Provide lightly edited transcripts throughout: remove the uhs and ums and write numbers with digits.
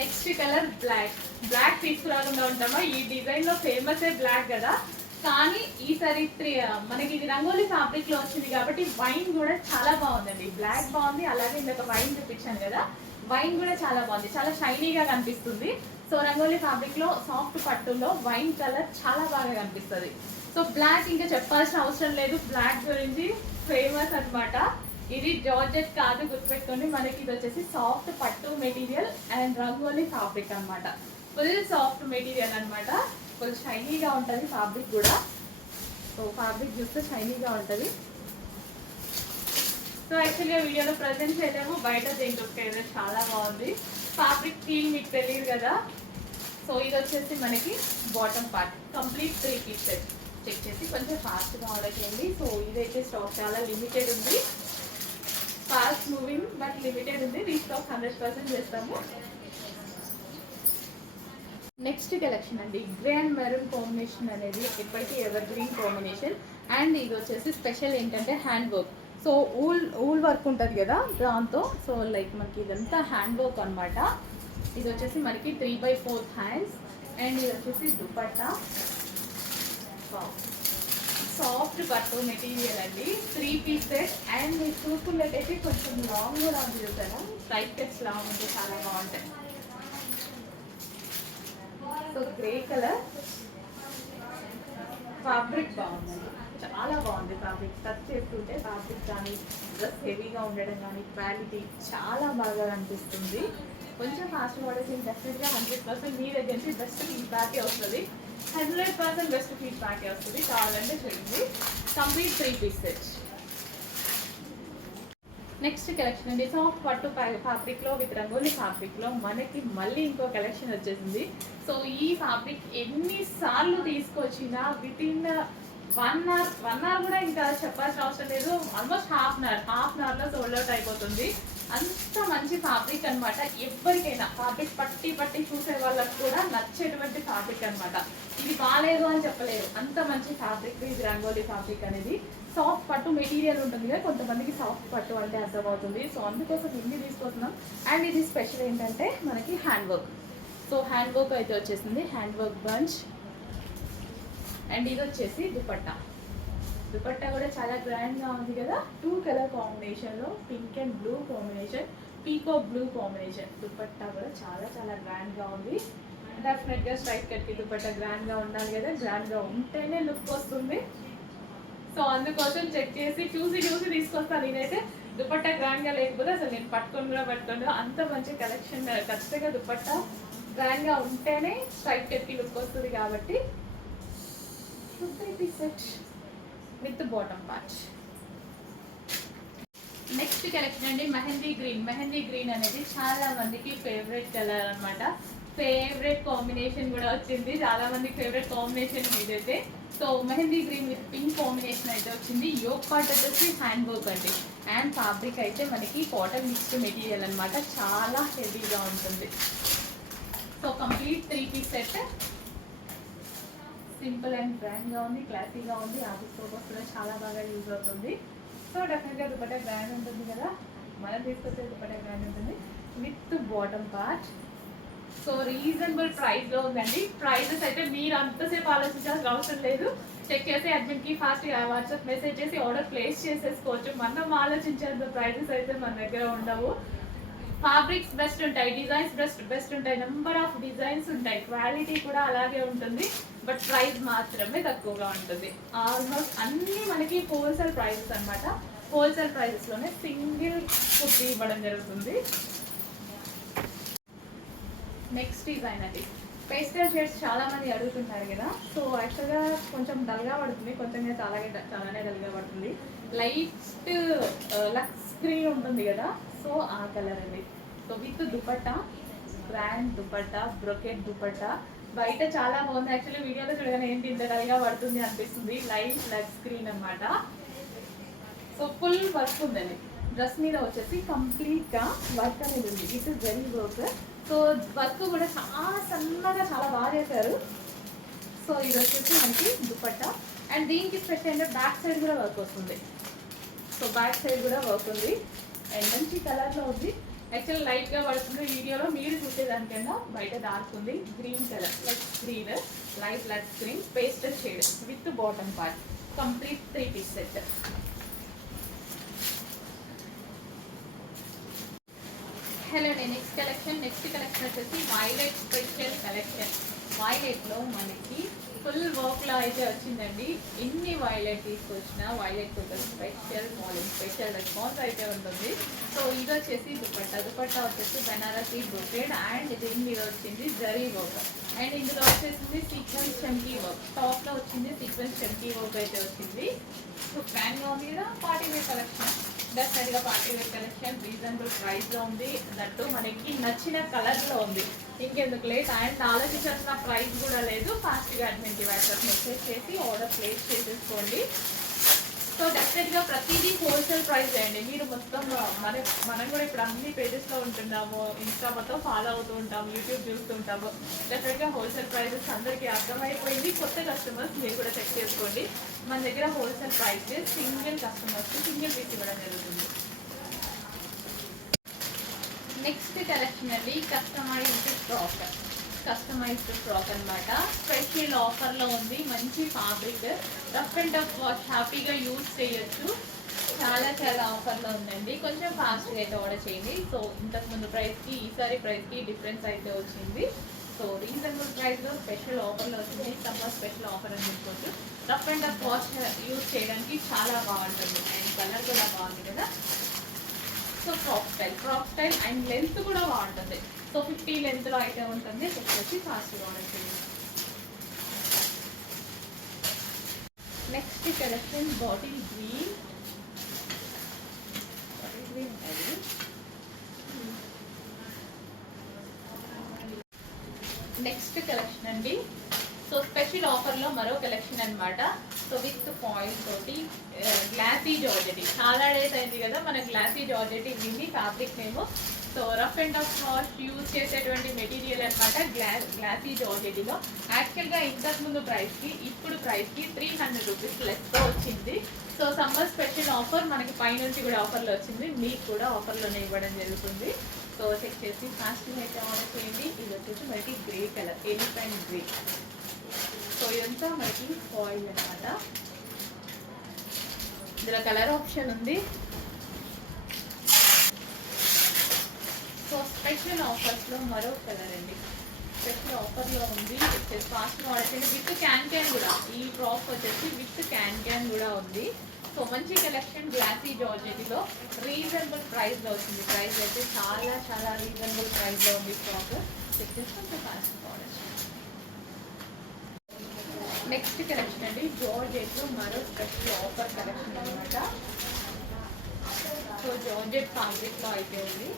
Next colour black తీసుకురాకుండా ఉంటామా, ఈ డిజైన్ లో ఫేమస్ బ్లాక్ కదా, కానీ ఈసారి మనకి ఇది రంగోలీ ఫ్యాబ్రిక్ లో వచ్చింది కాబట్టి వైన్ కూడా చాలా బాగుందండి. బ్లాక్ బాగుంది, అలాగే ఇంకొక వైన్ చూపించాను కదా, వైన్ కూడా చాలా బాగుంది, చాలా షైనీగా కనిపిస్తుంది. సో రంగోలీ ఫ్యాబ్రిక్ లో సాఫ్ట్ పట్టులో వైన్ కలర్ చాలా బాగా కనిపిస్తుంది. సో బ్లాక్ ఇంకా చెప్పాల్సిన అవసరం లేదు, బ్లాక్ గురించి ఫేమస్ అనమాట. ఇది జార్జెట్ కాదు, గుర్తుపెట్టుకోండి. మనకి ఇది వచ్చేసి సాఫ్ట్ పట్టు మెటీరియల్ అండ్ రంగోలీ ఫ్యాబ్రిక్ అనమాట. ఫుల్ సాఫ్ట్ మెటీరియల్ అనమాట, ఫుల్ షైనీగా ఉంటుంది ఫ్యాబ్రిక్ కూడా. సో ఫ్యాబ్రిక్ చూస్తే షైనీగా ఉంటుంది. సో యాక్చువల్గా వీడియోలో ప్రజెంట్ చేయలేము, బయట దేంట్లోకి అయితే చాలా బాగుంది. ఫ్యాబ్రిక్ ఫీల్ మీకు తెలియదు కదా. సో ఇది వచ్చేసి మనకి bottom part, complete 3 piece set. Check చేసి కొంచెం ఫాస్ట్గా ఆర్డర్ చేయండి. సో ఇదైతే స్టాక్ చాలా లిమిటెడ్ ఉంది, ఫాస్ట్ మూవింగ్ బట్ లిమిటెడ్ ఉంది. రీస్టాక్ 100% చేస్తాము. నెక్స్ట్ కలెక్షన్ అండి, గ్రే అండ్ మెరూన్ కాంబినేషన్ అనేది ఇప్పటికీ ఎవర్ గ్రీన్ కాంబినేషన్. అండ్ ఇది వచ్చేసి స్పెషల్ ఏంటంటే hand work. So wool work ఉంటుంది కదా దాంతో. సో లైక్ మనకి ఇదంతా హ్యాండ్ వర్క్ అనమాట. ఇది వచ్చేసి మనకి 3/4 హ్యాండ్స్. అండ్ ఇది వచ్చేసి దుపట్టా, సాఫ్ట్ పట్టు మెటీరియల్ అండి, 3 పీస్ సెట్. అండ్ చూసుకున్నట్టయితే కొంచెం లాంగ్ కూడా ఉంది చూసారా, టైప్ టెక్స్ లాంగ్ ఉంటే చాలా బాగుంటాయి. సో గ్రే కలర్ ఫ్యాబ్రిక్ బాగుందండి, చాలా బాగుంది ఫ్యాబ్రిక్. టచ్ చేస్తుంటే ఫ్యాబ్రిక్ కానీ డ్రెస్ హెవీగా ఉండడం కానీ క్వాలిటీ చాలా బాగా అనిపిస్తుంది. కొంచెం ఫాస్ట్ మోడల్స్ డెఫినెట్గా 100% మీ దగ్గర నుంచి బెస్ట్ ఫీడ్బ్యాకే వస్తుంది, 100% బెస్ట్ ఫీడ్బ్యాకే వస్తుంది. కావాలంటే చూడండి, complete 3 piece set. Next collection అండి, సాఫ్ట్ పట్టు ఫ్యాబ్రిక్లో విత్ రంగోలీ ఫ్యాబ్రిక్లో మనకి మళ్ళీ ఇంకో కలెక్షన్ వచ్చేసింది. సో ఈ ఫ్యాబ్రిక్ ఎన్నిసార్లు తీసుకొచ్చినా విత్ ఇన్ 1 అవర్ కూడా ఇంకా చెప్పాల్సిన అవసరం లేదు. ఆల్మోస్ట్ హాఫ్ అన్ అవర్లో సోల్డ్ అవుట్ అయిపోతుంది. అంత మంచి ఫ్యాబ్రిక్ అనమాట. ఎవరికైనా ఫ్యాబ్రిక్ పట్టి చూసే వాళ్ళకి కూడా నచ్చేటువంటి ఫ్యాబ్రిక్ అనమాట. ఇది బాగాలేదు అని చెప్పలేదు, అంత మంచి ఫ్యాబ్రిక్ ఇది రంగోలీ ఫ్యాబ్రిక్ అనేది. సాఫ్ట్ పట్టు మెటీరియల్ ఉంటుంది కదా, కొంతమందికి సాఫ్ట్ పట్టు అంటే అర్థమవుతుంది. సో అందుకోసం ఇన్ని తీసుకొస్తున్నాం. అండ్ ఇది స్పెషల్ ఏంటంటే మనకి hand work. So hand work అయితే వచ్చేసింది, హ్యాండ్ వర్క్ బంచ్. అండ్ ఇది వచ్చేసి దుపట్టా. దుపట్టా కూడా చాలా గ్రాండ్గా ఉంది కదా, 2 కలర్ కాంబినేషన్లో, pink and blue combination, peacock blue combination. Dupatta కూడా చాలా చాలా గ్రాండ్గా ఉంది. డెఫినెట్గా స్ట్రైట్ కట్కి దుపట్టా గ్రాండ్గా ఉండాలి కదా, గ్రాండ్గా ఉంటేనే లుక్ వస్తుంది. సో అందుకోసం చెక్ చేసి చూసి తీసుకొస్తాను. నేనైతే దుపట్టా గ్రాండ్గా లేకపోతే అసలు నేను పట్టుకొని అంత మంచి కలెక్షన్. ఖచ్చితంగా దుపట్టా గ్రాండ్గా ఉంటేనే స్ట్రైట్ కట్కి లుక్ వస్తుంది కాబట్టి 3 piece set with bottom part. Next collection అండి, మెహందీ గ్రీన్ అనేది చాలా మందికి ఫేవరెట్ కలర్ అనమాట. ఫేవరెట్ కాంబినేషన్ కూడా వచ్చింది, చాలా మందికి ఫేవరెట్ కాంబినేషన్ ఇదైతే. So mehndi green with pink combination అయితే వచ్చింది. యోక్ పార్ట్ వచ్చేసి హ్యాండ్ వర్క్ అండి. అండ్ ఫ్యాబ్రిక్ అయితే మనకి కాటన్ మిక్స్డ్ మెటీరియల్ అనమాట, చాలా హెవీగా ఉంటుంది. So complete 3 piece set. Simple and గ్రాండ్గా ఉంది, క్లాసీగా ఉంది. ఆఫీస్ పర్పస్ కూడా చాలా బాగా యూజ్ అవుతుంది. సో డెఫినెట్గా దుపట్టా గ్రాండ్ ఉంటుంది కదా, మనం తీసుకొచ్చే దుపట్టా గ్రాండ్ ఉంటుంది with bottom part. So reasonable ప్రైస్లో ఉందండి. ప్రైజెస్ అయితే మీరు అంతసేపు ఆలోచించాల్సిన అవసరం లేదు. చెక్ చేసి అడ్మిన్కి ఫాస్ట్గా వాట్సాప్ మెసేజ్ చేసి ఆర్డర్ ప్లేస్ చేసేసుకోవచ్చు. మనం ఆలోచించేంత ప్రైజెస్ అయితే మన దగ్గర ఉండవు. ఫ్యాబ్రిక్స్ బెస్ట్ ఉంటాయి, డిజైన్స్ బెస్ట్ ఉంటాయి, నెంబర్ ఆఫ్ డిజైన్స్ ఉంటాయి, క్వాలిటీ కూడా అలాగే ఉంటుంది. బట్ ప్రైస్ మాత్రమే తక్కువగా ఉంటుంది. ఆల్మోస్ట్ అన్నీ మనకి హోల్సేల్ ప్రైజెస్ అనమాట. హోల్సేల్ ప్రైజెస్లోనే సింగిల్ కుర్తీ ఇవ్వడం జరుగుతుంది. నెక్స్ట్ డిజైన్ అండి, పేస్టల్ షేడ్స్ చాలా మంది అడుగుతుంటారు కదా. సో యాక్చువల్గా కొంచెం డల్గా పడుతుంది, కొంచెం చాలానే డల్గా పడుతుంది. లైట్ లక్స్ గ్రీన్ ఉంటుంది కదా, సో ఆ కలర్ అండి. So with dupatta, grand dupatta, brocade dupatta. బయట చాలా బాగుంది, యాక్చువల్లీ వీడియోలో చూడగానే ఏంటి ఇంత డల్గా పడుతుంది అనిపిస్తుంది. లైట్ లక్స్ గ్రీన్ అనమాట. సో ఫుల్ వర్క్ ఉందండి. డ్రెస్ మీద వచ్చేసి కంప్లీట్గా వర్క్ అనేది ఉంది. It is very work. So work కూడా చాలా సన్నగా చాలా బాగా చేశారు. సో ఇది వచ్చేసి మనకి దుపట్టా. అండ్ దీనికి స్పెషల్ అంటే బ్యాక్ సైడ్ కూడా వర్క్ వస్తుంది. సో బ్యాక్ సైడ్ కూడా వర్క్ ఉంది. అండ్ మంచి కలర్లో ఉంది. యాక్చువల్ లైట్ గా పడుతుంది వీడియోలో, మీరు చూసేదానికన్నా బయట డార్క్ ఉంది. Green colour, light green, light green pastel shade with bottom part, complete 3 piece set. Hello అండి, నెక్స్ట్ కలెక్షన్ వచ్చేసి వైలెట్ స్పెషల్ కలెక్షన్. వైలెట్ లో మనకి ఫుల్ వర్క్ లా అయితే వచ్చిందండి. ఎన్ని వైలెట్ తీసుకొచ్చినా వైలెట్ ఒక స్పెషల్ మోడల్, స్పెషల్ రెస్పాన్స్ అయితే ఉంటుంది. సో ఇది వచ్చేసి దుపట్టా వచ్చేసి బెనారసీ బ్రొకేడ్ అండ్ దీని మీద వచ్చింది జరీ వర్క్, అండ్ ఇందులో వచ్చేసింది సీక్వెన్స్ చంకీ వర్క్. టాప్ లో వచ్చింది సీక్వెన్స్ చంకీ వర్క్ అయితే వచ్చింది. సో ప్యాన్ గా ఉంది కదా, పార్టీ వేర్ కలెక్షన్, డెఫినెట్ గా party wear collection. Reasonable price లో ఉంది, దట్టు మనకి నచ్చిన కలర్ లో ఉంది. ఇంకెందుకు లేట్, అండ్ ఆలోచించాల్సిన ప్రైస్ కూడా లేదు. ఫాస్ట్ గా అడ్మిట్ వాట్సాప్ మెసేజ్ చేసి ఆర్డర్ ప్లేస్ చేసేసుకోండి. సో డెఫినెట్ గా ప్రతిదీ హోల్సేల్ ప్రైస్ చేయండి. మీరు మొత్తం మనం కూడా ఇప్పుడు అన్ని పేజెస్ లో ఉంటున్నాము, ఇన్స్టా మొత్తం ఫాలో అవుతూ ఉంటాము, యూట్యూబ్ చూస్తుంటాము. డెఫినెట్ గా హోల్సేల్ ప్రైజెస్ అందరికీ అర్థమైపోయింది. కొత్త కస్టమర్స్ మీరు కూడా చెక్ చేసుకోండి. మన దగ్గర wholesale price single customers single piece ఇవ్వడం జరుగుతుంది. నెక్స్ట్ కలెక్షన్ అండి, కస్టమైజ్డ్ ఫ్రాక్ అనమాట. స్పెషల్ ఆఫర్లో ఉంది. మంచి fabric, rough and tough wash, హ్యాపీగా యూజ్ చేయొచ్చు. చాలా ఆఫర్లో ఉందండి. కొంచెం ఫాస్ట్గా అయితే ఆర్డర్ చేయండి. సో ఇంతకుముందు ప్రైస్కి ఈసారి ప్రైస్కి డిఫరెన్స్ అయితే వచ్చింది. సో రీజనబుల్ ప్రైస్లో స్పెషల్ ఆఫర్లో వచ్చింది. సమ్మర్ స్పెషల్ ఆఫర్ అని చెప్పుకోవచ్చు. Rough and tough wash use చేయడానికి చాలా బాగుంటుంది, అండ్ కలర్ కూడా బాగుంది కదా. So frock style and length కూడా బాగుంటుంది. సో 50 లెంత్లో అయితే ఉంటుంది. వచ్చి ఫాస్ట్గా ఆర్డర్ చేయండి. Next collection bottle green next collection అండి. సో స్పెషల్ ఆఫర్లో మరో కలెక్షన్ అనమాట. సో విత్ ఫాయిల్ తోటి గ్లాసీ జార్జెట్. చాలా డేస్ అయింది కదా మన గ్లాసీ జార్జెట్ విని ఫ్యాబ్రిక్ నేమో. So rough and tough wash use చేసేటువంటి మెటీరియల్ అనమాట. గ్లాసీ జార్జెట్లో యాక్చువల్గా ఇంతకుముందు ప్రైస్కి ఇప్పుడు ప్రైస్కి 300 రూపీస్ లెస్తో వచ్చింది. సో సమ్మర్ స్పెషల్ ఆఫర్ మనకి పైనుంచి కూడా ఆఫర్లో వచ్చింది, మీకు కూడా ఆఫర్లోనే ఇవ్వడం జరుగుతుంది. సో చెక్ చేసి ఫాస్ట్గా అయితే ఆర్డర్ చేయండి. ఇది వచ్చేసి మనకి grey colour, elephant grey. So ఇదంతా మనకి ఫాయిల్ అనమాట. ఇందులో కలర్ ఆప్షన్ ఉంది. సో స్పెషల్ ఆఫర్స్లో మరో కలర్ అండి, స్పెషల్ ఆఫర్లో ఉంది. వచ్చేసి ఫాస్ట్గా ఆర్డర్ చేయండి. విత్ క్యాన్ కూడా, ఈ ఫ్రాక్ వచ్చేసి విత్ క్యాన్ కూడా ఉంది. సో మంచి కలెక్షన్ గ్లాసీ జార్జెట్లో రీజనబుల్ ప్రైస్లో వచ్చింది. ప్రైస్ అయితే చాలా రీజనబుల్ ప్రైస్లో ఉంది. ఫ్రాక్ చెక్ చేసుకుంటే ఫాస్ట్గా ఆర్డర్ చేయండి. నెక్స్ట్ కలెక్షన్ అండి, జార్జెట్లో మరో స్పెషల్ ఆఫర్ కలెక్షన్ అనమాట. సో జార్జెట్ ఫ్యాబ్రిక్లో అయితే ఉంది.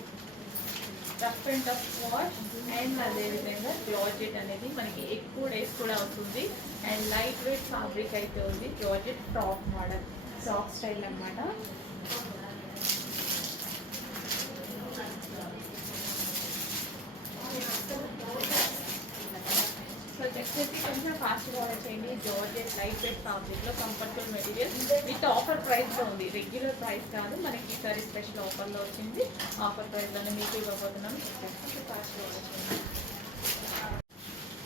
Rough and tough wash and అదేవిధంగా జార్జెట్ అనేది మనకి ఎక్కువ డేస్ కూడా అవుతుంది. అండ్ లైట్ వెయిట్ ఫ్యాబ్రిక్ అయితే ఉంది. Georgette frock model, frock style అనమాట. సో చెక్ చేసి కొంచెం ఫాస్ట్గా ఆర్డర్ చేయండి. జార్జెట్ లైట్ వెయిట్ ఫ్యాబ్రిక్లో కంఫర్టబుల్ మెటీరియల్ విత్ ఆఫర్ ప్రైస్లో ఉంది. రెగ్యులర్ ప్రైస్ కాదు, మనకి ఈసారి స్పెషల్ ఆఫర్లో వచ్చింది. ఆఫర్ ప్రైస్లోనే మీకు ఇవ్వబోతున్నాను. ఫాస్ట్గా ఆర్డర్ చేయండి.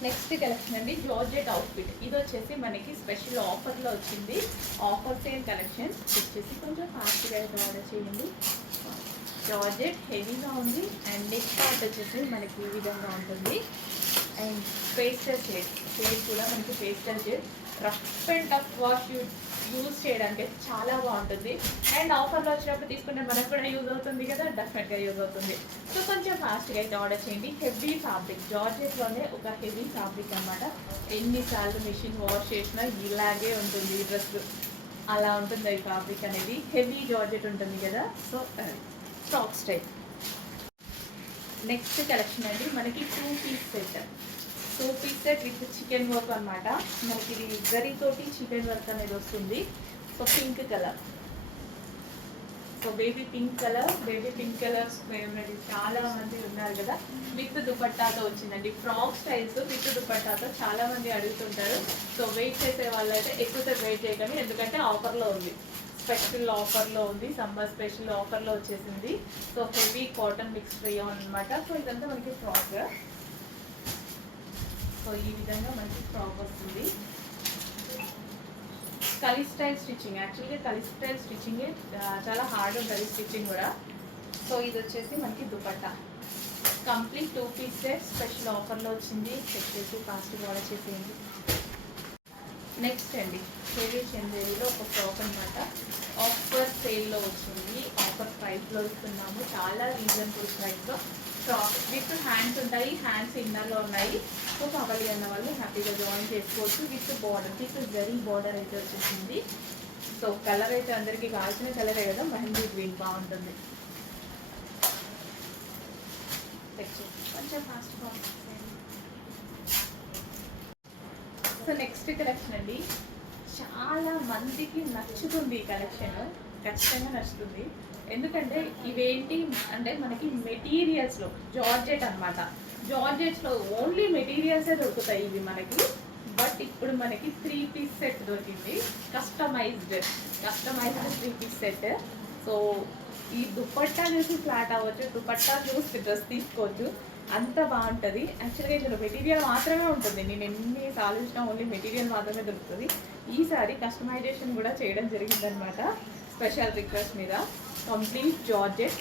నెక్స్ట్ కలెక్షన్ అండి, జార్జెట్ అవుట్ఫిట్. ఇది వచ్చేసి మనకి స్పెషల్ ఆఫర్లో వచ్చింది. ఆఫర్ సేల్ కలెక్షన్ వచ్చేసి కొంచెం ఫాస్ట్గా అయితే ఆర్డర్ చేయండి. జార్జెట్ హెవీగా ఉంది, అండ్ నెక్ పార్ట్ వచ్చేసి మనకి ఈ విధంగా ఉంటుంది. అండ్ పేస్టల్ షేడ్ కూడా మనకి pastel shade. Rough and tough wash use చేయడానికి చాలా బాగుంటుంది. అండ్ ఆఫర్లో వచ్చినప్పుడు తీసుకుంటే మనకు కూడా యూజ్ అవుతుంది కదా, డెఫినెట్గా యూజ్ అవుతుంది. సో కొంచెం ఫాస్ట్గా అయితే ఆర్డర్ చేయండి. హెవీ ఫ్యాబ్రిక్, జార్జెట్లోనే ఒక హెవీ ఫ్యాబ్రిక్ అనమాట. ఎన్నిసార్లు మిషన్ వాష్ చేసినా ఇలాగే ఉంటుంది ఈ డ్రెస్, అలా ఉంటుంది ఈ ఫ్యాబ్రిక్ అనేది. హెవీ జార్జెట్ ఉంటుంది కదా. So frock style. Next collection అండి, మనకి 2 piece set with chikan work అనమాట. మనకి ఇది గరితోటి చికెన్ వర్క్ అనేది వస్తుంది. So pink colour, so baby pink colours favourite చాలా మంది ఉన్నారు కదా. విత్ దుపట్టాతో వచ్చిందండి. ఫ్రాక్ స్టైల్స్ విత్ దుపట్టాతో చాలా మంది అడుగుతుంటారు. సో వెయిట్ చేసే వాళ్ళు అయితే ఎక్కువసేపు వెయిట్ చేయకండి, ఎందుకంటే ఆఫర్లో ఉంది. స్పెషల్ ఆఫర్లో ఉంది, సమ్మర్ స్పెషల్ ఆఫర్లో వచ్చేసింది. So heavy cotton mix rayon అనమాట. సో ఇదంతా మనకి ఫ్రాక్. సో ఈ విధంగా మనకి ఫ్రాక్ వస్తుంది. కలీ స్టైల్ స్టిచ్చింగ్, యాక్చువల్గా కలీ స్టైల్ స్టిచ్చింగే చాలా హార్డ్ ఉంటుంది స్టిచ్చింగ్ కూడా. సో ఇది వచ్చేసి మనకి dupatta, complete 2 piece set special ఆఫర్లో వచ్చింది. చెక్ చేసి ఫాస్ట్గా ఆర్డర్ చేసేయండి. నెక్స్ట్ అండి హెవీ చందేరిలో ఒక ఫ్రాక్ అనమాట. ఆఫర్ సేల్లో వచ్చింది, ఆఫర్ ప్రైస్లో ఇస్తున్నాము. చాలా రీజనబుల్ ప్రైస్లో ఫ్రాక్ విత్ హ్యాండ్స్ ఉంటాయి, హ్యాండ్స్ ఇన్నర్లో ఉన్నాయి. సో కావాలి అన్న వాళ్ళు హ్యాపీగా జాయిన్ చేసుకోవచ్చు. With border, with zari border అయితే వచ్చేసింది. సో కలర్ అయితే అందరికీ కావాల్సిన కలరే కదా, మెహందీ గ్రీన్ బాగుంటుంది. కొంచెం ఫాస్ట్గా సో నెక్స్ట్ కలెక్షన్ అండి, చాలా మందికి నచ్చుతుంది ఈ కలెక్షన్, ఖచ్చితంగా నచ్చుతుంది. ఎందుకంటే ఇవేంటి అంటే మనకి మెటీరియల్స్లో జార్జెట్ అనమాట. జార్జెట్స్లో ఓన్లీ మెటీరియల్సే దొరుకుతాయి ఇవి మనకి. బట్ ఇప్పుడు మనకి 3 పీస్ సెట్ దొరికింది, కస్టమైజ్డ్ 3 పీస్ సెట్. సో ఈ దుపట్టా చూసి ఫ్లాట్ అవ్వచ్చు, దుపట్టా చూసి డ్రెస్ తీసుకోవచ్చు, అంత బాగుంటుంది. యాక్చువల్గా ఇందులో మెటీరియల్ మాత్రమే ఉంటుంది, నేను ఎన్నిసార్లు చూసినా ఓన్లీ మెటీరియల్ మాత్రమే దొరుకుతుంది. ఈసారి కస్టమైజేషన్ కూడా చేయడం జరిగిందనమాట, స్పెషల్ రిక్వెస్ట్ మీద. Complete georgette.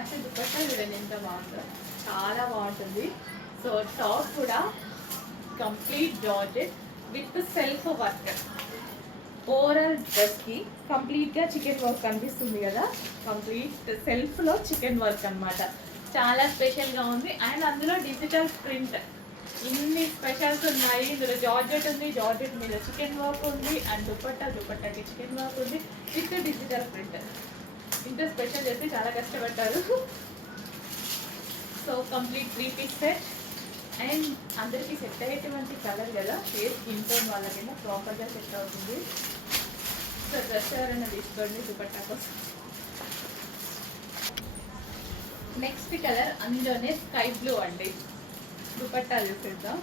అసలు దుపట్టా చూడండి ఎంత బాగుందో, చాలా బాగుంటుంది. సో టాప్ కూడా complete georgette with self work. Overall డ్రెస్కి కంప్లీట్గా చికెన్ వర్క్ కనిపిస్తుంది కదా, కంప్లీట్ సెల్ఫ్లో చికెన్ వర్క్ అనమాట. చాలా స్పెషల్గా ఉంది. అండ్ అందులో డిజిటల్ ప్రింట్, ఇన్ని స్పెషల్స్ ఉన్నాయి. ఇందులో జార్జెట్ ఉంది, జార్జెట్ మీద చికెన్ వర్క్ ఉంది, అండ్ దుపట్టాకి చికెన్ వర్క్ ఉంది విత్ డిజిటల్ ప్రింట్. ఇంత స్పెషల్ చేసి చాలా కష్టపడ్డారు. So complete 3 piece set. And అందరికీ సెట్ అయ్యేటువంటి కలర్ కదా, ఫేస్ స్కిన్ టోన్ వాళ్ళకైనా ప్రాపర్గా సెట్ అవుతుంది. సో డ్రెస్ ఎవరైనా తీసుకోండి దుపట్టా కోసం. నెక్స్ట్ కలర్ అందులోనే స్కై బ్లూ అండి. దుపట్టా చూసేద్దాం.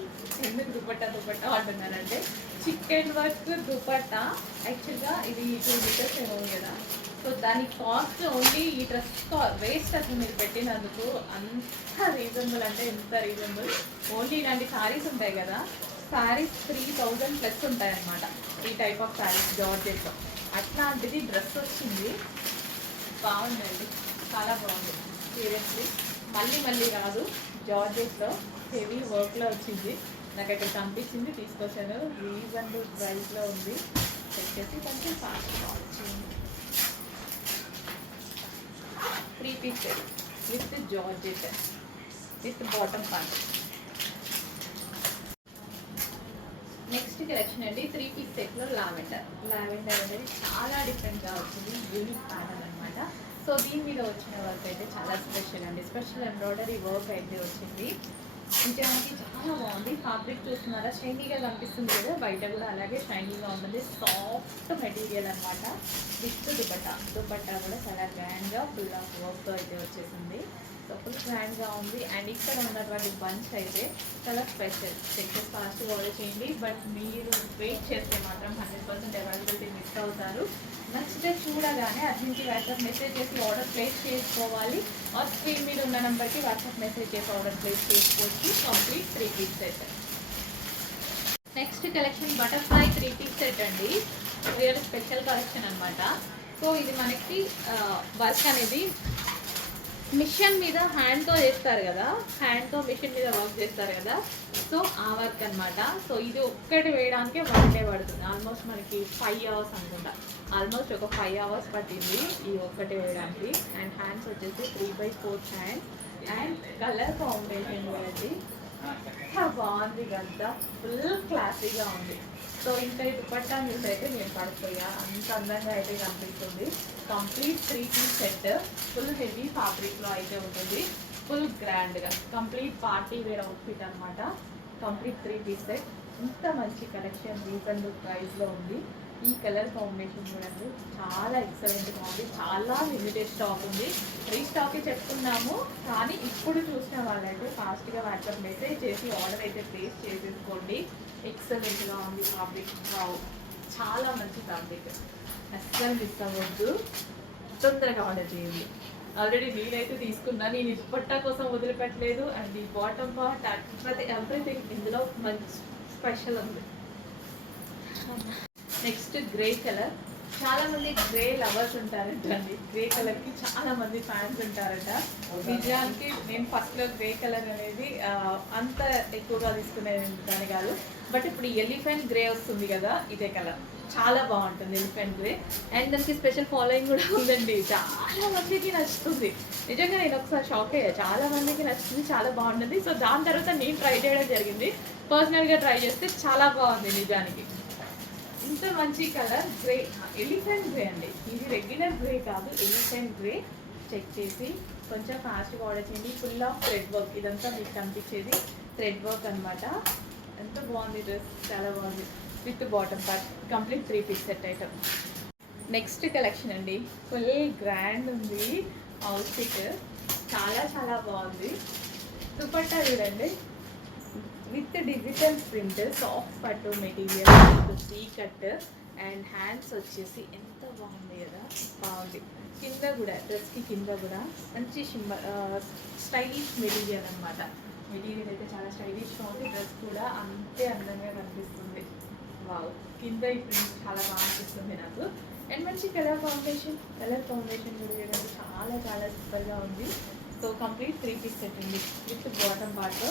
ఎందుకు దుపట్టా అంటున్నారంటే చికెన్ వర్క్ దుపట్టా. యాక్చువల్గా ఇది 2 మీటర్స్ ఏమో కదా. సో దాని కాస్ట్ ఓన్లీ ఈ డ్రెస్ వేస్ట్ అసలు మీరు పెట్టినందుకు. అంత రీజనబుల్ అంటే ఎంత రీజనబుల్. ఓన్లీ ఇలాంటి శారీస్ ఉంటాయి కదా, శారీస్ 3000 ప్లస్ ఉంటాయి అన్నమాట. ఈ టైప్ ఆఫ్ శారీస్ జార్జెట్, అట్లాంటిది డ్రెస్ వచ్చింది. బాగుందండి, చాలా బాగుంది సీరియస్లీ. మళ్ళీ రాదు. జార్జెట్లో హెవీ వర్క్లో వచ్చింది, నాకు అక్కడ కనిపించింది, తీసుకొచ్చాను. రీజనబుల్ ప్రైస్లో ఉంది. వచ్చేసి కొంచెం ఫాస్ట్గా వచ్చింది. 3 piece with georgette with bottom part. Next collection అండి 3 పీస్ సెట్లో లావెండర్ అనేది చాలా డిఫరెంట్గా వచ్చింది, యూనిక్ ప్యాటర్న్ అనమాట. సో దీని మీద వచ్చిన వర్క్ అయితే చాలా స్పెషల్ అండి, స్పెషల్ ఎంబ్రాయిడరీ వర్క్ అయితే వచ్చింది. నిజానికి చాలా బాగుంది. ఫ్యాబ్రిక్ చూస్తున్నారా, షైనీగా కనిపిస్తుంది కదా, బయట కూడా అలాగే షైనీగా ఉంటుంది. సాఫ్ట్ మెటీరియల్ అనమాట. విత్ దుపట్టా కూడా చాలా గ్రాండ్గా ఫుల్ ఆఫ్ వర్క్తో అయితే వచ్చేసింది. సో ఫుల్ గ్రాండ్గా ఉంది. అండ్ ఇక్కడ ఉన్నటువంటి బంచ్ అయితే చాలా స్పెషల్. చెక్స్ ఫాస్ట్గా ఆర్డర్ చేయండి, బట్ మీరు వెయిట్ చేస్తే మాత్రం 100% అవైలబిలిటీ మిస్ అవుతారు. నచ్చితే చూడగానే అర్జెంట్గా వాట్సాప్ మెసేజ్ చేసి ఆర్డర్ ప్లేస్ చేసుకోవాలి. ఆ స్క్రీన్ మీద ఉన్న నెంబర్కి వాట్సాప్ మెసేజ్ చేసి ఆర్డర్ ప్లేస్ చేసుకోవచ్చు. Complete 3 piece set. Next collection butterfly 3 piece set అండి, రియల్ స్పెషల్ కలెక్షన్ అనమాట. సో ఇది మనకి వర్క్ అనేది మిషన్ మీద హ్యాండ్తో చేస్తారు కదా, హ్యాండ్తో మిషన్ మీద వర్క్ చేస్తారు కదా, సో ఆ వర్క్ అనమాట. సో ఇది ఒక్కటి వేయడానికి 1 డే పడుతుంది. ఆల్మోస్ట్ మనకి 5 అవర్స్ అనుకుంటా, ఆల్మోస్ట్ ఒక 5 అవర్స్ పట్టింది ఈ ఒక్కటి వేయడానికి. అండ్ హ్యాండ్స్ వచ్చేసి 3/4 హ్యాండ్. అండ్ కలర్ కాంబినేషన్ కూడా బాగుంది కదా, ఫుల్ క్లాసీగా ఉంది. సో ఇంకా ఈ దుపట్టా న్యూస్ అయితే నేను పడిపోయా, అంత అందంగా అయితే కనిపిస్తుంది. Complete 3 piece set, full heavy ఫ్యాబ్రిక్లో అయితే ఉంటుంది, ఫుల్ గ్రాండ్గా కంప్లీట్ పార్టీ వేర్ అవుట్ఫిట్ అనమాట. Complete 3 piece set. ఇంత మంచి కలెక్షన్ రీజనబుల్ ప్రైస్లో ఉంది. ఈ కలర్ కాంబినేషన్ కూడా చాలా ఎక్సలెంట్గా ఉంది. చాలా లిమిటెడ్ స్టాక్ ఉంది, రీస్టాకే చెప్తున్నాము. కానీ ఇప్పుడు చూసిన వాళ్ళైతే ఫాస్ట్గా వాట్సాప్ మెసేజ్ చేసి ఆర్డర్ అయితే ప్లేస్ చేసేసుకోండి. ఎక్సలెంట్గా ఉంది ఫ్యాబ్రిక్, చాలా మంచి ఫ్యాబ్రిక్, అస్సలు మిస్ అవ్వద్దు, తొందరగా ఆర్డర్ చేయండి. ఆల్రెడీ నేనైతే తీసుకున్నా, నేను దుపట్టా కోసం వదిలిపెట్టలేదు. అండ్ ఈ బాటమ్ పార్ట్ ఎవ్రీథింగ్ ఇందులో మంచి స్పెషల్ ఉంది. నెక్స్ట్ గ్రే కలర్, చాలా మంది గ్రే లవర్స్ ఉంటారంట అండి. గ్రే కలర్ కి చాలా మంది ఫ్యాన్స్ ఉంటారట. నిజానికి నేను ఫస్ట్ లో గ్రే కలర్ అనేది అంత ఎక్కువగా తీసుకునేది కాదు. బట్ ఇప్పుడు ఎలిఫెంట్ గ్రే వస్తుంది కదా, ఇదే కలర్ చాలా బాగుంటుంది, ఎలిఫెంట్ గ్రే. అండ్ దానికి స్పెషల్ ఫాలోయింగ్ కూడా ఉందండి, చాలా మందికి నచ్చుతుంది. నిజంగా నేను ఒకసారి షాక్ అయ్యా, చాలా మందికి నచ్చుతుంది, చాలా బాగుంటుంది. సో దాని తర్వాత నేను ట్రై చేయడం జరిగింది, పర్సనల్గా ట్రై చేస్తే చాలా బాగుంది నిజానికి. ఇంత మంచి కలర్ గ్రే, ఎలిఫెంట్ గ్రే అండి, ఇది రెగ్యులర్ గ్రే కాదు, ఎలిఫెంట్ గ్రే. చెక్ చేసి కొంచెం ఫాస్ట్గా ఆర్డర్ చేయండి. ఫుల్ ఆఫ్ థ్రెడ్ వర్క్, ఇదంతా మీకు కనిపించేది థ్రెడ్ వర్క్ అనమాట. ఎంత బాగుంది డ్రెస్, చాలా బాగుంది. With bottom part, complete 3 piece set item. Next collection అండి, ఫుల్ గ్రాండ్ ఉంది అవుట్ఫిట్, చాలా చాలా బాగుంది. దుపట్టా చూడండి, విత్ డిజిటల్ ప్రింట్, సాఫ్ట్ పట్టు material, with C cut. And hands వచ్చేసి ఎంత బాగుంది కదా, బాగుంది. కింద కూడా డ్రెస్కి కింద కూడా మంచి స్టైలిష్ మెటీరియల్ అనమాట. మెటీరియల్ అయితే చాలా స్టైలిష్గా ఉంది, డ్రెస్ కూడా అంతే అందంగా కనిపిస్తుంది. వావ్, కింద ఈ ప్రింట్ చాలా బాగా అనిపిస్తుంది నాకు. అండ్ మంచి కలర్ కాంబినేషన్ కూడా చాలా చాలా సూపర్గా ఉంది. సో కంప్లీట్ 3 పీస్ సెట్ ఉంది with bottom part,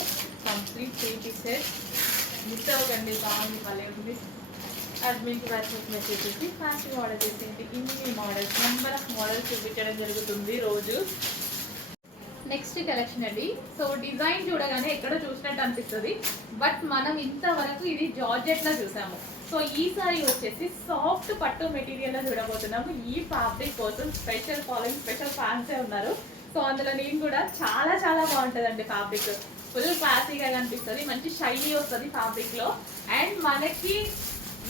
complete 3 piece set. Miss అవ్వకండి, బాగుంది, భలే ఉంది. అడ్మిన్కి వాట్సాప్ మెసేజ్ చేసి ఫాస్ట్గా ఆర్డర్ చేసేయండి. ఇన్ని మోడల్స్, నెంబర్ ఆఫ్ మోడల్స్ చూపించడం జరుగుతుంది రోజు. నెక్స్ట్ కలెక్షన్ అండి, సో డిజైన్ చూడగానే ఎక్కడో చూసినట్టు అనిపిస్తుంది, బట్ మనం ఇంతవరకు ఇది జార్జెట్లో చూసాము. సో ఈ సారీ వచ్చేసి సాఫ్ట్ పట్టు మెటీరియల్లో చూడబోతున్నాము. ఈ ఫ్యాబ్రిక్ కోసం స్పెషల్ ఫాలోయింగ్, స్పెషల్ ఫ్యాన్సే ఉన్నారు. సో అందులో నేను కూడా చాలా చాలా బాగుంటుందండి ఫ్యాబ్రిక్, ఫుల్ క్లాసీగా కనిపిస్తుంది, మంచి షైనీ వస్తుంది ఫ్యాబ్రిక్లో. అండ్ మనకి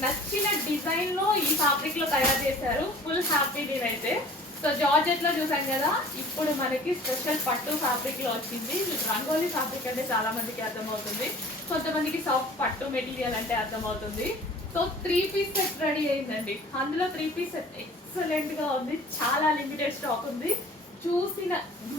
నచ్చిన డిజైన్లో ఈ ఫ్యాబ్రిక్లో తయారు చేశారు. ఫుల్ హ్యాపీ నేనైతే. సో జార్జెట్లో చూసాం కదా, ఇప్పుడు మనకి స్పెషల్ పట్టు ఫ్యాబ్రిక్లో వచ్చింది. రంగోలీ ఫ్యాబ్రిక్ అంటే చాలా మందికి అర్థమవుతుంది, కొంతమందికి సాఫ్ట్ పట్టు మెటీరియల్ అంటే అర్థమవుతుంది. సో 3 పీస్ సెట్ రెడీ అయిందండి. అందులో 3 పీస్ సెట్ ఎక్సలెంట్గా ఉంది, చాలా లిమిటెడ్ స్టాక్ ఉంది. చూసిన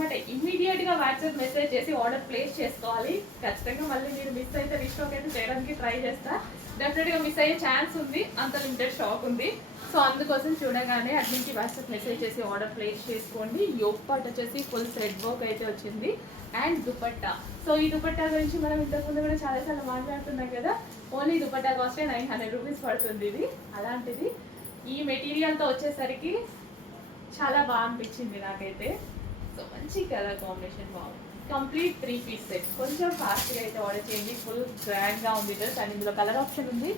అంటే ఇమ్మీడియట్గా వాట్సాప్ మెసేజ్ చేసి ఆర్డర్ ప్లేస్ చేసుకోవాలి. ఖచ్చితంగా మళ్ళీ మీరు మిస్ అయితే రీస్టాక్ అయితే చేయడానికి ట్రై చేస్తా. డెఫినెట్గా మిస్ అయ్యే ఛాన్స్ ఉంది, అంత లిమిటెడ్ స్టాక్ ఉంది. సో అందుకోసం చూడగానే అడ్మిన్కి వాట్సాప్ మెసేజ్ చేసి ఆర్డర్ ప్లేస్ చేసుకోండి. యోగ్ పార్ట్ వచ్చేసి ఫుల్ థ్రెడ్ వర్క్ అయితే వచ్చింది. అండ్ దుపట్టా, సో ఈ దుపట్టా గురించి మనం ఇంతకుముందు కూడా చాలా మాట్లాడుతున్నాం కదా. ఓన్లీ దుపట్టా కాస్టే 900 రూపీస్ పడుతుంది ఇది. అలాంటిది ఈ మెటీరియల్తో వచ్చేసరికి చాలా బాగా అనిపించింది నాకైతే. సో మంచి కలర్ కాంబినేషన్, బాగుంది. కంప్లీట్ 3 పీస్ సెట్, కొంచెం ఫాస్ట్గా అయితే ఆర్డర్ చేయండి. ఫుల్ గ్రాండ్గా ఉంది డ్రెస్. అండ్ ఇందులో కలర్ ఆప్షన్ ఉంది.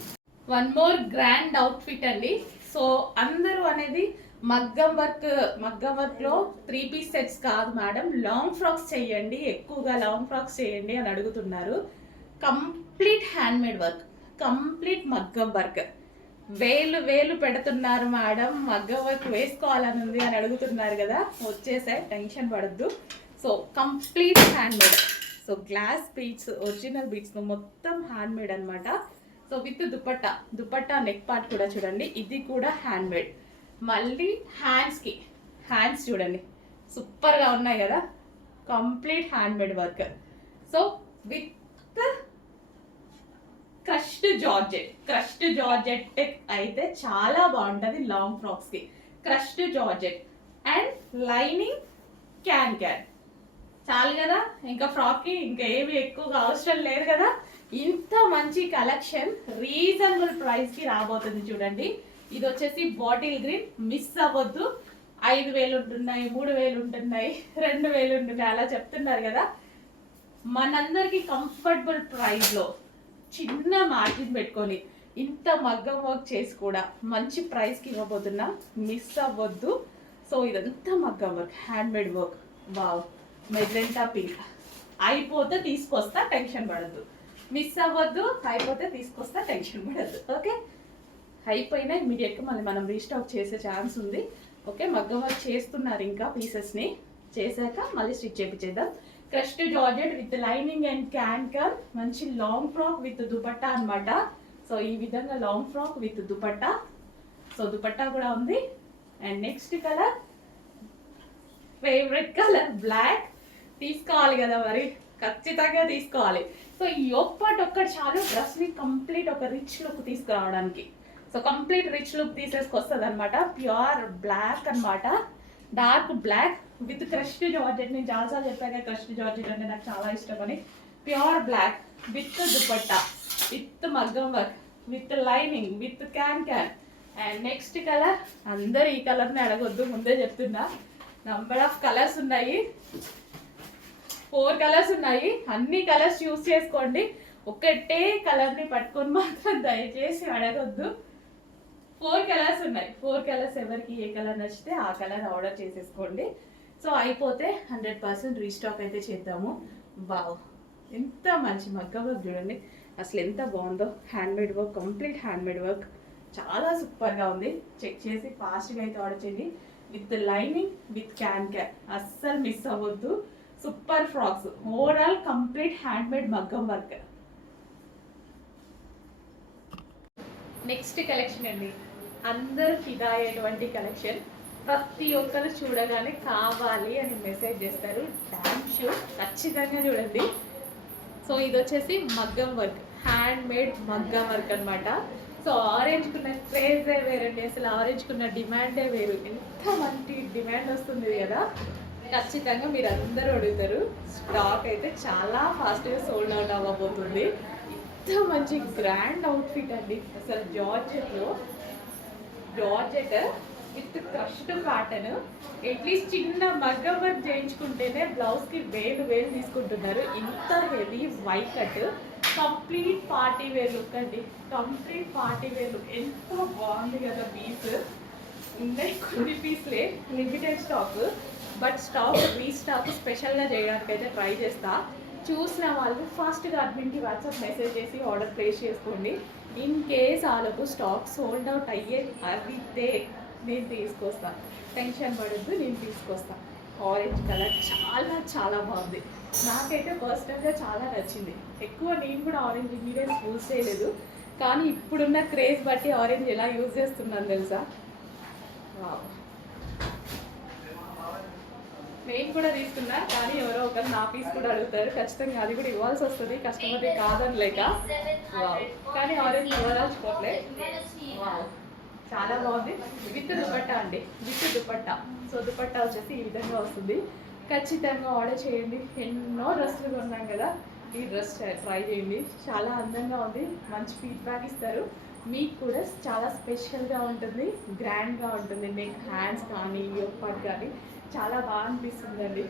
వన్ మోర్ గ్రాండ్ అవుట్ఫిట్ అండి. సో అందరూ అనేది మగ్గం వర్క్లో 3 పీస్ సెట్స్ కాదు మేడం, లాంగ్ ఫ్రాక్స్ చేయండి, ఎక్కువగా లాంగ్ ఫ్రాక్స్ చేయండి అని అడుగుతున్నారు. కంప్లీట్ హ్యాండ్మేడ్ వర్క్, కంప్లీట్ మగ్గం వర్క్. వేలు పెడుతున్నారు మేడం, మగ్గం వర్క్ వేసుకోవాలని ఉంది అని అడుగుతున్నారు కదా, వచ్చేసే, టెన్షన్ పడద్దు. So complete handmade. So glass beads, original beads మొత్తం హ్యాండ్మేడ్ అనమాట. So with dupatta neck part కూడా చూడండి, ఇది కూడా హ్యాండ్మేడ్. మళ్ళీ హ్యాండ్స్ చూడండి, సూపర్గా ఉన్నాయి కదా, complete handmade work. So with crushed georgette అయితే చాలా బాగుంటుంది లాంగ్ ఫ్రాక్స్కి. Crushed georgette and lining can చాలు కదా, ఇంకా ఫ్రాక్కి ఇంకా ఏమి ఎక్కువగా అవసరం లేదు కదా. ఇంత మంచి కలెక్షన్ రీజనబుల్ ప్రైస్కి రాబోతుంది చూడండి. ఇది వచ్చేసి బాటిల్ గ్రీన్, మిస్ అవ్వద్దు. 5,000 ఉంటున్నాయి, 3,000 ఉంటున్నాయి, 2,000 ఉంటున్నాయి, అలా చెప్తున్నారు కదా. మనందరికి కంఫర్టబుల్ ప్రైస్లో చిన్న మార్జిన్ పెట్టుకొని ఇంత మగ్గం వర్క్ చేసి కూడా మంచి ప్రైస్కి ఇవ్వబోతున్నాం, మిస్ అవ్వద్దు. సో ఇదంతా మగ్గం work, handmade work. Wow, magenta pink. అయిపోతే తీసుకొస్తా, టెన్షన్ పడద్దు. మిస్ అవ్వద్దు, అయిపోతే తీసుకొస్తా, టెన్షన్ పడద్దు. ఓకే, అయిపోయినా ఇమీడియట్గా మళ్ళీ మనం రీస్టాక్ చేసే ఛాన్స్ ఉంది. ఓకే, మగ్గం వర్క్ చేస్తున్నారు, ఇంకా పీసెస్ని చేశాక మళ్ళీ స్టిచ్ చేయించేద్దాం. Crushed georgette with lining and can మంచి లాంగ్ ఫ్రాక్ విత్ దుపట్టా అనమాట. సో సో ఈ విధంగా long frock with dupatta. So dupatta కూడా ఉంది. And next colour favourite colour black. తీసుకోవాలి కదా మరి, ఖచ్చితంగా తీసుకోవాలి. సో ఈ ఒక్కటి చాలు డ్రెస్ని కంప్లీట్ ఒక రిచ్ లుక్ తీసుకురావడానికి. సో కంప్లీట్ రిచ్ లుక్ తీసేసుకొస్తుంది అనమాట. ప్యూర్ బ్లాక్ అనమాట, dark black with crushed georgette. నేను చాలాసార్లు చెప్పాక క్రష్డ్ జార్జెట్ అంటే నాకు చాలా ఇష్టం అని. Pure black with dupatta, with maggam work, with lining, with can. And next colour, అందరు ఈ కలర్ని అడగొద్దు, ముందే చెప్తున్నా. నంబర్ ఆఫ్ కలర్స్ ఉన్నాయి, 4 కలర్స్ ఉన్నాయి. అన్ని కలర్స్ చూస్ చేసుకోండి. ఒకటే కలర్ని పట్టుకొని మాత్రం దయచేసి అడగొద్దు. 4 కలర్స్ ఉన్నాయి. 4 కలర్స్ ఎవరికి ఏ కలర్ నచ్చితే ఆ కలర్ ఆర్డర్ చేసేసుకోండి. సో అయిపోతే 100% రీస్టాక్ అయితే చేద్దాము. వావ్, ఎంత మంచి మగ్గం వర్క్ చూడండి, అసలు ఎంత బాగుందో. Handmade work, complete handmade work, చాలా సూపర్గా ఉంది. చెక్ చేసి ఫాస్ట్గా అయితే ఆర్డర్ చేయండి. విత్ లైనింగ్, విత్ క్యాన్, అస్సలు మిస్ అవ్వద్దు. Super frocks, overall complete handmade మగ్గం వర్క్. నెక్స్ట్ కలెక్షన్ అండి, అందరూ ఫిదా అయ్యేటువంటి కలెక్షన్. ప్రతి ఒక్కరు చూడగానే కావాలి అని మెసేజ్ చేస్తారు. డామ్ షూర్, ఖచ్చితంగా చూడండి. సో ఇది వచ్చేసి మగ్గం వర్క్, హ్యాండ్ మేడ్ మగ్గం వర్క్ అనమాట. సో ఆరెంజ్కున్న క్రేజే వేరండి, అసలు ఆరెంజ్కున్న డిమాండే వేరు. ఎంత మంచి డిమాండ్ వస్తుంది కదా, ఖచ్చితంగా మీరు అందరూ అడుగుతారు. స్టాక్ అయితే చాలా ఫాస్ట్గా సోల్డ్ అవుట్ అవ్వబోతుంది. ఎంత మంచి గ్రాండ్ అవుట్ఫిట్ అండి, అసలు georgette with crushed cotton. At least చిన్న మగ్గం వర్క్ చేయించుకుంటేనే బ్లౌజ్కి వేలు తీసుకుంటున్నారు. ఇంత heavy white cut, complete party wear look అండి, కంప్లీట్ పార్టీ వేర్ లుక్. ఎంత బాగుంది కదా పీస్. ఉన్నాయి కొన్ని పీస్లే, limited stock, but stock restock స్పెషల్గా చేయడానికి అయితే ట్రై చేస్తా. చూసిన వాళ్ళు ఫాస్ట్గా అడ్మిన్కి వాట్సాప్ మెసేజ్ చేసి ఆర్డర్ ప్లేస్ చేసుకోండి. ఇన్ కేస్ వాళ్ళకు స్టాక్ సోల్డ్ అవుట్ అయితే నేను తీసుకొస్తాను, టెన్షన్ పడద్దు, నేను తీసుకొస్తాను. ఆరెంజ్ కలర్ చాలా బాగుంది, నాకైతే పర్సనల్గా చాలా నచ్చింది. ఎక్కువ నేను కూడా ఆరెంజ్ ఇంగ్రీడియంట్స్ యూజ్ చేయలేదు, కానీ ఇప్పుడున్న క్రేజ్ బట్టి ఆరెంజ్ ఎలా యూజ్ చేస్తున్నాను తెలుసా. నేను కూడా తీసుకున్నా, కానీ ఎవరో ఒకరు నా పీస్ కూడా అడుగుతారు. ఖచ్చితంగా అది కూడా ఇవ్వాల్సి వస్తుంది, కస్టమర్కి కాదని లేక. కానీ ఆరెంజ్ ఇవ్వరాల్చుకోవట్లే. చాలా బాగుంది. విత్ దుపట్టా అండి, విత్ దుపట్టా. సో దుపట్టా వచ్చేసి ఈ విధంగా వస్తుంది. ఖచ్చితంగా ఆర్డర్ చేయండి. ఎన్నో డ్రెస్సులు కొన్నాం కదా, ఈ డ్రెస్ ట్రై చేయండి, చాలా అందంగా ఉంది. మంచి ఫీడ్బ్యాక్ ఇస్తారు. మీకు కూడా చాలా స్పెషల్గా ఉంటుంది, గ్రాండ్గా ఉంటుంది. నెక్, హ్యాండ్స్ కానీ యోపాట్ కానీ చాలా బాగా అనిపిస్తుంది అండి.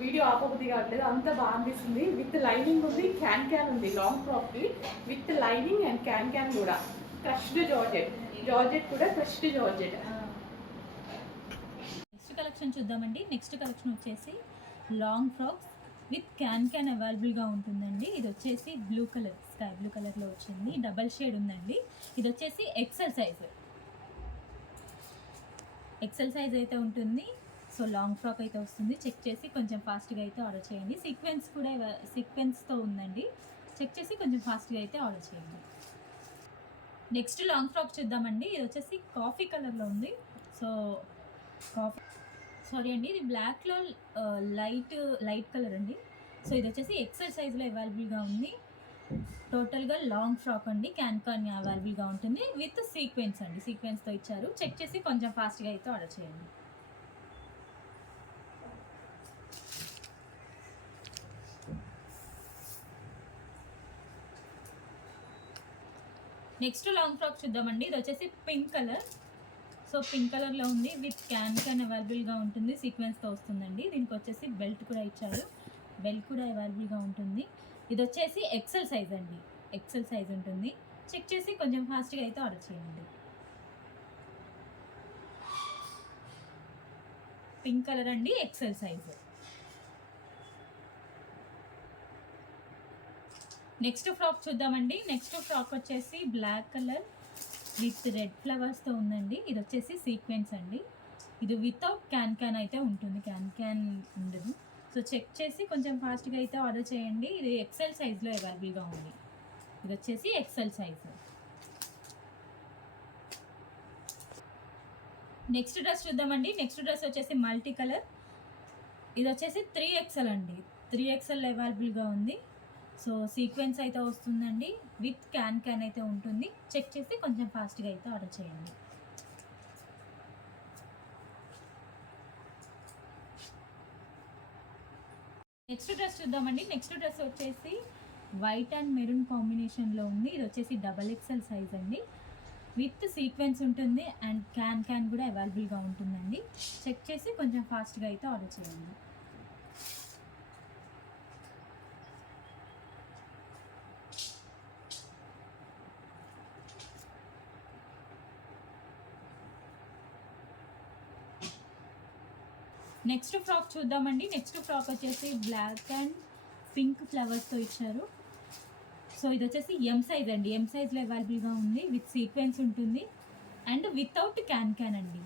వీడియో ఆపబుద్ధి కావట్లేదు, అంత బాగా అనిపిస్తుంది. విత్ లైనింగ్ ఉంది, క్యాన్ ఉంది. లాంగ్ ఫ్రాక్కి విత్ లైనింగ్ అండ్ క్యాన్ కూడా. క్రష్డ్ జార్జెట్ కూడా క్రష్డ్ జార్జెట్. నెక్స్ట్ కలెక్షన్ చూద్దామండి. నెక్స్ట్ కలెక్షన్ వచ్చేసి లాంగ్ ఫ్రాక్స్ విత్ క్యాన్ అవైలబుల్గా ఉంటుందండి. ఇది వచ్చేసి బ్లూ కలర్, స్కై బ్లూ కలర్లో వచ్చింది, డబల్ షేడ్ ఉందండి. ఇది వచ్చేసి ఎక్సెల్ సైజ్ అయితే ఉంటుంది. సో లాంగ్ ఫ్రాక్ అయితే వస్తుంది. చెక్ చేసి కొంచెం ఫాస్ట్గా అయితే ఆర్డర్ చేయండి. సీక్వెన్స్తో ఉందండి, చెక్ చేసి కొంచెం ఫాస్ట్గా అయితే ఆర్డర్ చేయండి. నెక్స్ట్ లాంగ్ ఫ్రాక్ చూద్దామండి. ఇది వచ్చేసి కాఫీ కలర్లో ఉంది. సో సారీ అండి, ఇది బ్లాక్లో లైట్ కలర్ అండి. సో ఇది వచ్చేసి ఎక్సెల్ సైజ్లో అవైలబుల్గా ఉంది. టోటల్గా లాంగ్ ఫ్రాక్ అండి, క్యాన్ అవైలబుల్గా ఉంటుంది. విత్ సీక్వెన్స్ అండి, సీక్వెన్స్తో ఇచ్చారు. చెక్ చేసి కొంచెం ఫాస్ట్గా అయితే ఆర్డర్ చేయండి. నెక్స్ట్ లాంగ్ ఫ్రాక్ చూద్దామండి. ఇది వచ్చేసి పింక్ కలర్. సో పింక్ కలర్లో ఉంది, విత్ క్యాన్ అవైలబుల్గా ఉంటుంది. సీక్వెన్స్తో వస్తుందండి. దీనికి వచ్చేసి బెల్ట్ కూడా ఇచ్చారు, బెల్ట్ కూడా అవైలబుల్గా ఉంటుంది. ఇది వచ్చేసి ఎక్సెల్ సైజ్ అండి, ఎక్సెల్ సైజ్ ఉంటుంది. చెక్ చేసి కొంచెం ఫాస్ట్గా అయితే ఆర్డర్ చేయండి. పింక్ కలర్ అండి, ఎక్సెల్ సైజ్. నెక్స్ట్ ఫ్రాక్ చూద్దామండి. నెక్స్ట్ ఫ్రాక్ వచ్చేసి బ్లాక్ కలర్ విత్ రెడ్ ఫ్లవర్స్తో ఉందండి. ఇది వచ్చేసి సీక్వెన్స్ అండి. ఇది వితౌట్ క్యాన్ అయితే ఉంటుంది, క్యాన్ ఉండదు. సో చెక్ చేసి కొంచెం ఫాస్ట్గా అయితే ఆర్డర్ చేయండి. ఇది ఎక్సెల్ సైజ్లో అవైలబుల్గా ఉంది. ఇది వచ్చేసి ఎక్సెల్ సైజ్. నెక్స్ట్ డ్రెస్ చూద్దామండి. నెక్స్ట్ డ్రెస్ వచ్చేసి మల్టీ కలర్. ఇది వచ్చేసి 3XL అండి. 3XL అవైలబుల్గా ఉంది. సో సీక్వెన్స్ అయితే వస్తుందండి, విత్ క్యాన్ అయితే ఉంటుంది. చెక్ చేసి కొంచెం ఫాస్ట్గా అయితే ఆర్డర్ చేయండి. నెక్స్ట్ డ్రెస్ చూద్దామండి. నెక్స్ట్ డ్రెస్ వచ్చేసి వైట్ అండ్ మెరూన్ కాంబినేషన్లో ఉంది. ఇది వచ్చేసి XXL సైజ్ అండి, విత్ సీక్వెన్స్ ఉంటుంది అండ్ క్యాన్ కూడా అవైలబుల్గా ఉంటుందండి. చెక్ చేసి కొంచెం ఫాస్ట్గా అయితే ఆర్డర్ చేయండి. నెక్స్ట్ ఫ్రాక్ చూద్దామండి. నెక్స్ట్ ఫ్రాక్ వచ్చేసి బ్లాక్ అండ్ పింక్ ఫ్లవర్స్తో ఇచ్చారు. సో ఇది వచ్చేసి ఎం సైజ్ అండి. ఎం సైజ్లో అవైలబుల్గా ఉంది, విత్ సీక్వెన్స్ ఉంటుంది అండ్ వితౌట్ క్యాన్ అండి.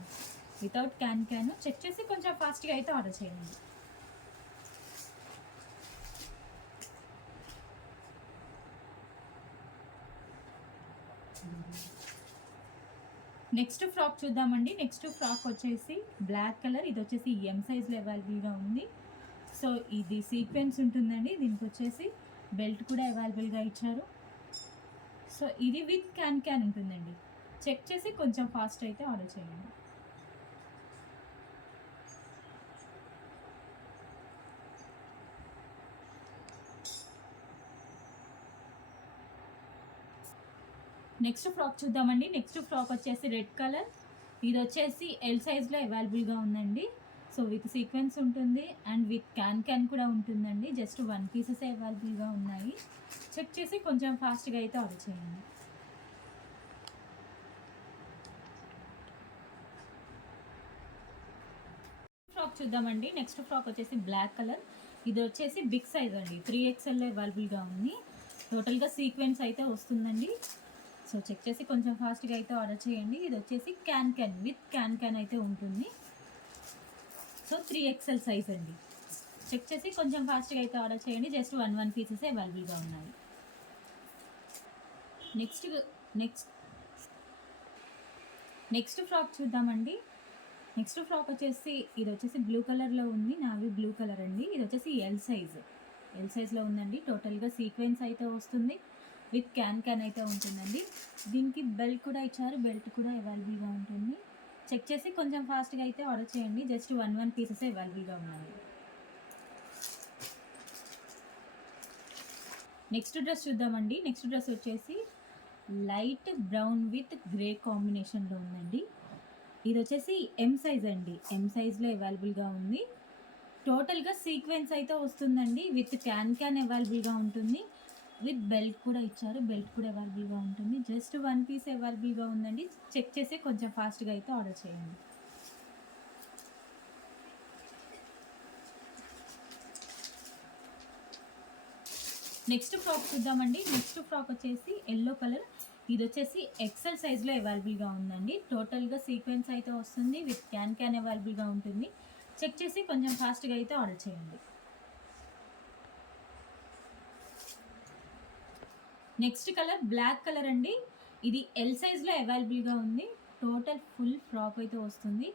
వితౌట్ క్యాన్ చెక్ చేసి కొంచెం ఫాస్ట్గా అయితే ఆర్డర్ చేయండి. నెక్స్ట్ ఫ్రాక్ చూద్దామండి. నెక్స్ట్ ఫ్రాక్ వచ్చేసి బ్లాక్ కలర్. ఇది వచ్చేసి ఎం సైజ్లో అవైలబుల్గా ఉంది. సో ఇది సీక్వెన్స్ ఉంటుందండి, దీనికి వచ్చేసి బెల్ట్ కూడా అవైలబుల్గా ఇచ్చారు. సో ఇది విత్ క్యాన్ ఉంటుందండి. చెక్ చేసి కొంచెం ఫాస్ట్ అయితే ఆర్డర్ చేయండి. నెక్స్ట్ ఫ్రాక్ చూద్దామండి. నెక్స్ట్ ఫ్రాక్ వచ్చేసి రెడ్ కలర్. ఇది వచ్చేసి ఎల్ సైజ్లో అవైలబుల్గా ఉందండి. సో విత్ సీక్వెన్స్ ఉంటుంది అండ్ విత్ క్యాన్ కూడా ఉంటుందండి. జస్ట్ 1 పీసెస్ అవైలబుల్గా ఉన్నాయి. చెక్ చేసి కొంచెం ఫాస్ట్గా అయితే ఆర్డర్ చేయండి. ఫ్రాక్ చూద్దామండి. నెక్స్ట్ ఫ్రాక్ వచ్చేసి బ్లాక్ కలర్. ఇది వచ్చేసి బిగ్ సైజ్ అండి, 3XLలో అవైలబుల్గా ఉంది. టోటల్గా సీక్వెన్స్ అయితే వస్తుందండి. సో చెక్ చేసి కొంచెం ఫాస్ట్గా అయితే ఆర్డర్ చేయండి. ఇది వచ్చేసి క్యాన్ విత్ క్యాన్ అయితే ఉంటుంది. సో 3XL సైజ్ అండి. చెక్ చేసి కొంచెం ఫాస్ట్గా అయితే ఆర్డర్ చేయండి. జస్ట్ 1 పీసెస్ అవైలబుల్గా ఉన్నాయి. నెక్స్ట్ ఫ్రాక్ చూద్దామండి. నెక్స్ట్ ఫ్రాక్ వచ్చేసి ఇది వచ్చేసి బ్లూ కలర్లో ఉంది, నావీ బ్లూ కలర్ అండి. ఇది వచ్చేసి ఎల్ సైజ్లో ఉందండి. టోటల్గా సీక్వెన్స్ అయితే వస్తుంది, విత్ క్యాన్ అయితే ఉంటుందండి. దీనికి బెల్ట్ కూడా ఇచ్చారు, బెల్ట్ కూడా అవైలబుల్గా ఉంటుంది. చెక్ చేసి కొంచెం ఫాస్ట్గా అయితే ఆర్డర్ చేయండి. జస్ట్ 1 పీసెస్ అవైలబుల్గా ఉన్నాయి. నెక్స్ట్ డ్రెస్ చూద్దామండి. నెక్స్ట్ డ్రెస్ వచ్చేసి లైట్ బ్రౌన్ విత్ గ్రే కాంబినేషన్లో ఉందండి. ఇది వచ్చేసి ఎం సైజ్ అండి. ఎం సైజ్లో అవైలబుల్గా ఉంది. టోటల్గా సీక్వెన్స్ అయితే వస్తుందండి, విత్ క్యాన్ అవైలబుల్గా ఉంటుంది. విత్ బెల్ట్ కూడా ఇచ్చారు, బెల్ట్ కూడా అవైలబుల్గా ఉంటుంది. జస్ట్ 1 పీస్ అవైలబుల్గా ఉందండి. చెక్ చేసి కొంచెం ఫాస్ట్గా అయితే ఆర్డర్ చేయండి. నెక్స్ట్ ఫ్రాక్ చూద్దామండి. నెక్స్ట్ ఫ్రాక్ వచ్చేసి ఎల్లో కలర్. ఇది వచ్చేసి XL సైజ్లో అవైలబుల్గా ఉందండి. టోటల్గా సీక్వెన్స్ అయితే వస్తుంది, విత్ క్యాన్ అవైలబుల్గా ఉంటుంది. చెక్ చేసి కొంచెం ఫాస్ట్గా అయితే ఆర్డర్ చేయండి. నెక్స్ట్ కలర్ బ్లాక్ కలర్ అండి. ఇది ఎల్ సైజ్లో అవైలబుల్గా ఉంది. టోటల్ ఫుల్ ఫ్రాక్ అయితే వస్తుంది.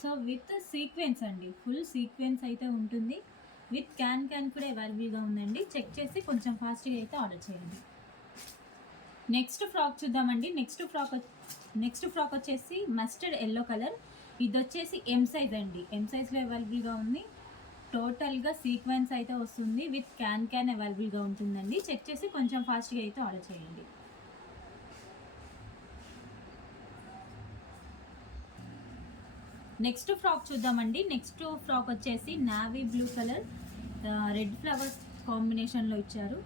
సో విత్ సీక్వెన్స్ అండి, ఫుల్ సీక్వెన్స్ అయితే ఉంటుంది. విత్ క్యాన్ కూడా అవైలబుల్గా ఉందండి. చెక్ చేసి కొంచెం ఫాస్ట్గా అయితే ఆర్డర్ చేయండి. నెక్స్ట్ ఫ్రాక్ చూద్దామండి. నెక్స్ట్ ఫ్రాక్ వచ్చేసి మస్టర్డ్ ఎల్లో కలర్. ఇది వచ్చేసి ఎం సైజ్ అండి. ఎం సైజ్లో అవైలబుల్గా ఉంది. టోటల్గా సీక్వెన్స్ అయితే వస్తుంది, విత్ క్యాన్ అవైలబుల్గా ఉంటుందండి. చెక్ చేసి కొంచెం ఫాస్ట్గా అయితే ఆర్డర్ చేయండి. నెక్స్ట్ ఫ్రాక్ చూద్దామండి. నెక్స్ట్ ఫ్రాక్ వచ్చేసి navy blue colour, red flowers కాంబినేషన్లో ఇచ్చారు.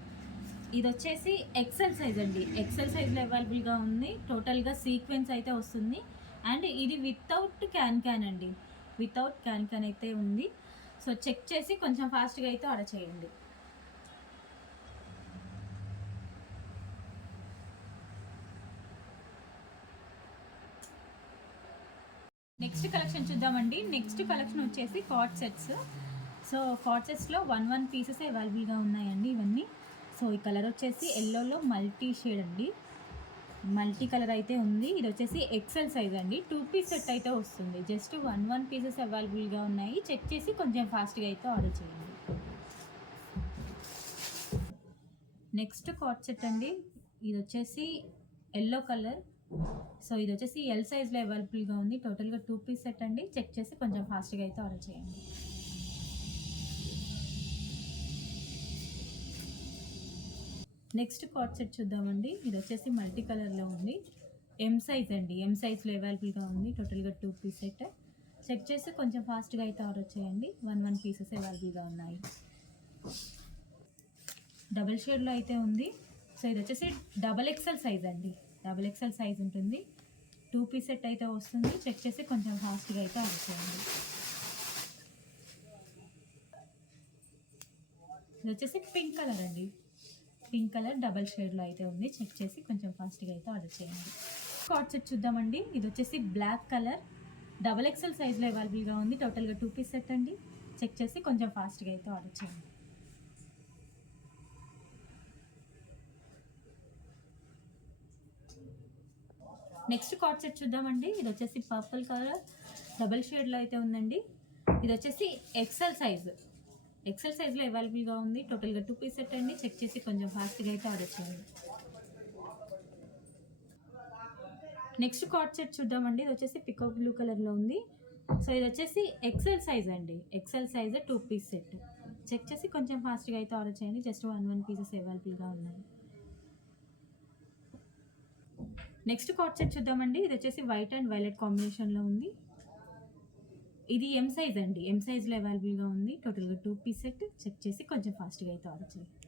ఇది వచ్చేసి XL సైజ్ అండి. XL సైజ్లో అవైలబుల్గా ఉంది. టోటల్గా సీక్వెన్స్ అయితే వస్తుంది అండ్ ఇది వితౌట్ క్యాన్ అండి. వితౌట్ క్యాన్ అయితే ఉంది. సో చెక్ చేసి కొంచెం ఫాస్ట్గా అయితే ఆర్డర్ చేయండి. నెక్స్ట్ కలెక్షన్ చూద్దామండి. నెక్స్ట్ కలెక్షన్ వచ్చేసి కార్డ్ సెట్స్. సో కార్డ్ సెట్స్లో 1 పీసెస్ అవైలబుల్గా ఉన్నాయండి ఇవన్నీ. సో ఈ కలర్ వచ్చేసి ఎల్లోలో మల్టీ షేడ్ అండి. మల్టీ కలర్ అయితే ఉంది. ఇది వచ్చేసి ఎక్సెల్ సైజ్ అండి. 2 పీస్ సెట్ అయితే వస్తుంది. జస్ట్ 1 పీసెస్ అవైలబుల్గా ఉన్నాయి. చెక్ చేసి కొంచెం ఫాస్ట్గా అయితే ఆర్డర్ చేయండి. నెక్స్ట్ కార్డ్ సెట్ అండి. ఇది వచ్చేసి ఎల్లో కలర్. సో ఇది వచ్చేసి ఎల్ సైజ్లో అవైలబుల్గా ఉంది. టోటల్గా 2 పీస్ సెట్ అండి. చెక్ చేసి కొంచెం ఫాస్ట్గా అయితే ఆర్డర్ చేయండి. నెక్స్ట్ కార్డ్ సెట్ చూద్దామండి. ఇది వచ్చేసి మల్టీ కలర్లో ఉంది. ఎం సైజ్ అండి. ఎం సైజ్లో అవైలబుల్గా ఉంది. టోటల్గా 2 పీస్ సెట్. చెక్ చేసి కొంచెం ఫాస్ట్గా అయితే ఆర్డర్ చేయండి. 1 పీసెస్ అవైలబుల్గా ఉన్నాయి. డబల్ షేడ్లో అయితే ఉంది. సో ఇది వచ్చేసి డబల్ ఎక్సెల్ సైజ్ అండి. డబల్ ఎక్సెల్ సైజ్ ఉంటుంది. 2 పీస్ సెట్ అయితే వస్తుంది. చెక్ చేసి కొంచెం ఫాస్ట్గా అయితే ఆర్డర్ చేయండి. ఇది వచ్చేసి పింక్ కలర్ అండి. పింక్ కలర్ డబల్ షేడ్లో అయితే ఉంది. చెక్ చేసి కొంచెం ఫాస్ట్గా అయితే ఆర్డర్ చేయండి. కార్డ్ సెట్ చూద్దామండి. ఇది వచ్చేసి బ్లాక్ కలర్ డబల్ ఎక్సెల్ సైజ్లో అవైలబుల్గా ఉంది. టోటల్గా 2 పీస్ సెట్ అండి. చెక్ చేసి కొంచెం ఫాస్ట్గా అయితే ఆర్డర్ చేయండి. నెక్స్ట్ కార్డ్ సెట్ చూద్దామండి. ఇది వచ్చేసి పర్పుల్ కలర్ డబల్ షేడ్లో అయితే ఉందండి. ఇది వచ్చేసి ఎక్సెల్ సైజ్. ఎక్సెల్ సైజ్లో అవైలబుల్గా ఉంది. టోటల్గా 2 పీస్ సెట్ అండి. చెక్ చేసి కొంచెం ఫాస్ట్గా అయితే ఆర్డర్ చేయండి. నెక్స్ట్ కార్డ్ సెట్ చూద్దామండి. ఇది వచ్చేసి పికాక్ బ్లూ కలర్లో ఉంది. సో ఇది వచ్చేసి ఎక్సెల్ సైజ్ అండి. XL size 2 piece set. Check చేసి కొంచెం ఫాస్ట్గా అయితే ఆర్డర్ చేయండి. జస్ట్ 1 పీసెస్ అవైలబుల్గా ఉన్నాయి. నెక్స్ట్ కార్డ్ సెట్ చూద్దామండి. ఇది వచ్చేసి వైట్ అండ్ వైలెట్ కాంబినేషన్లో ఉంది. ఇది ఎం సైజ్ అండి. ఎం సైజ్లో అవైలబుల్గా ఉంది. టోటల్గా 2 పీస్ సెట్. చెక్ చేసి కొంచెం ఫాస్ట్గా అయితే ఆర్డర్ చేయండి.